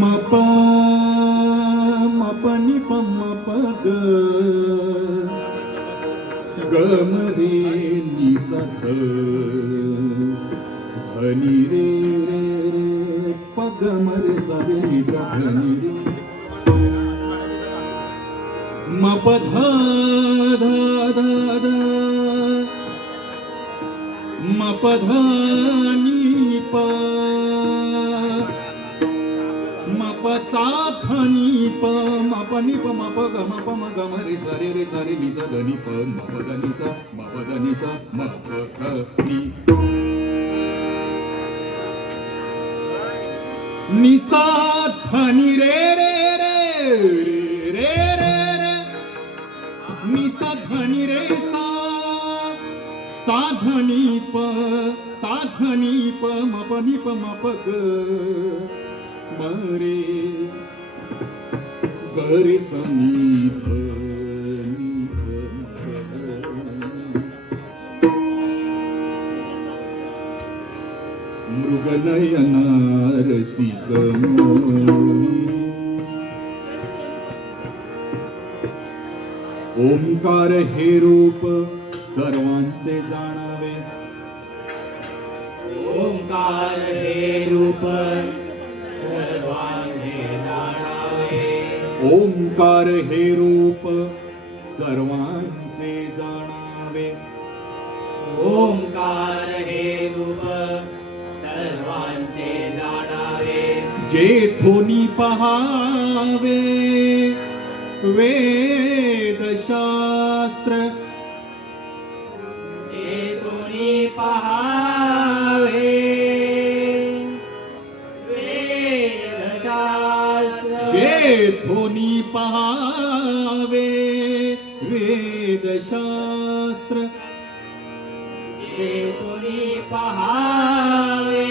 मप मपनी पमप ग गमरे निसध धनी रे रे रे पगमरे सरे निसा धनी रे मप ध ध ध ध मप ध नी प सा धनी प मप नि प मप ग मप म ग म रे सा रे नि सा धनी प मप धनी चा मप धनी नि सा धनी रे रे रे रे रे रे नि सा धनी रे सा धनी प मप नि प मप ग मरे गरे समीध मृगनयनारसिक ओंकार हे रूप सर्वांचे जाणावे ओंकार हे रूप ओंकार हे रूप सर्वांचे जाणावे ओंकार हे रूप सर्वांचे जाणावे जेथोनी पहावे वेदशास्त्र जेथोनी पहावे जेथोनी पहावे वेदशास्त्र जेथोनी पहावे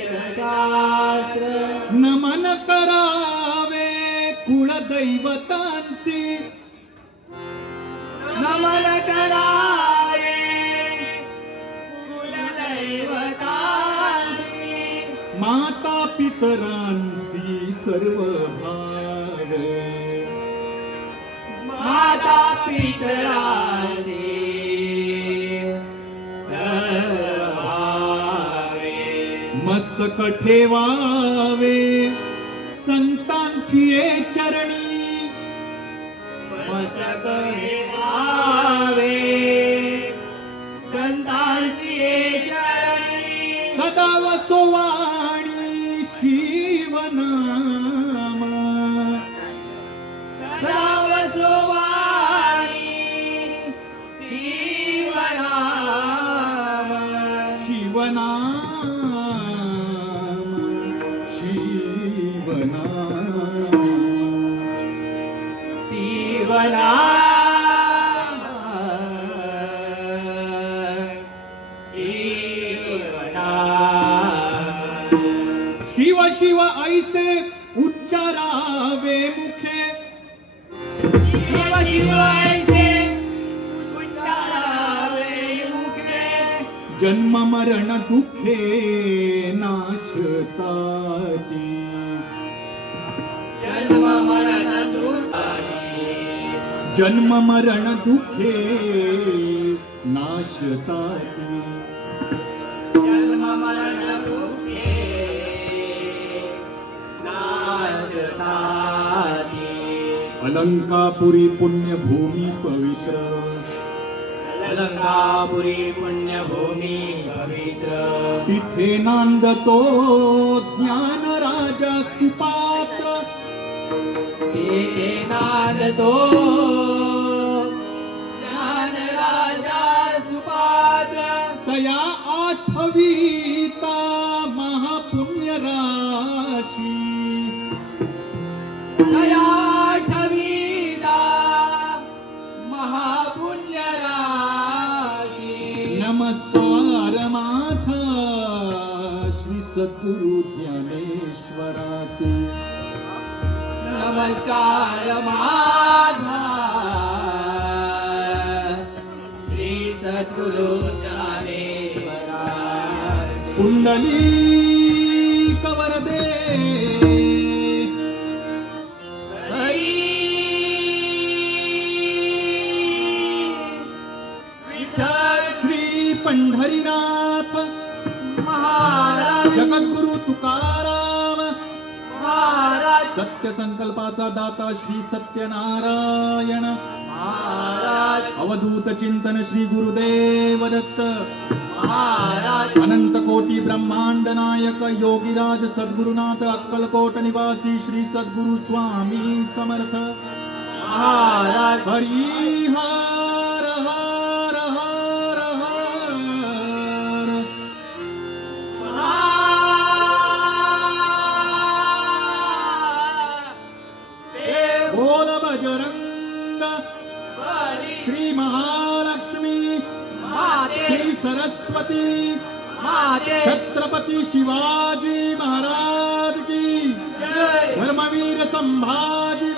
वेदशास्त्र नमन करावे कुलदैवतांसी नमन करावे कुलदैवतांसी माता पितरांसी सर्व भावे माता पितरांची सर्वावे मस्तक ठेवावे संतांची चरणी मस्तक ठेवावे संतांची चरणी सदा वसोवाणी शिवनाम सदा वसोवाणी शिवनाम शिवनाम शिव शिव ऐसे उच्चारावे मुखे शिव शिव ऐसे उच्चारावे मुखे जन्म मरण दुखे नाशताती जन्म मरण दुःखाती जन्म मरण दुखे नाशताती जन्म मरण दुःखे नाशताती अलंकापुरी पुण्यभूमी पवित्र अलंकापुरी पुण्यभूमी पवित्र तिथे नांदतो ज्ञान राजा सुपात्र तिथे नांदतो ज्ञान राजा सुपात्र तया आठवीता महापुण्य राशी तया आठवीता सद्गुरु ज्ञानेश्वरासे नमस्कार माझा श्री सद्गुरु ज्ञानेश्वरा कुंडली कवरदे हरी विठ्ठल श्री पंढरीनाथ महाराज जगद्गुरु तुकाराम महाराज सत्य संकल्पाचा दाता श्री सत्यनारायण महाराज अवधूत चिंतन श्री गुरुदेव दत्त महाराज अनंत कोटी ब्रह्मांड नायक योगीराज सद्गुरुनाथ अक्कलकोट निवासी श्री सद्गुरु स्वामी समर्थ महाराज हरी हर हर हर हर देव बोल बजरंग बली श्री महालक्ष्मी माते श्री सरस्वती माते छत्रपती शिवाजी महाराज की जय धर्मवीर संभाजी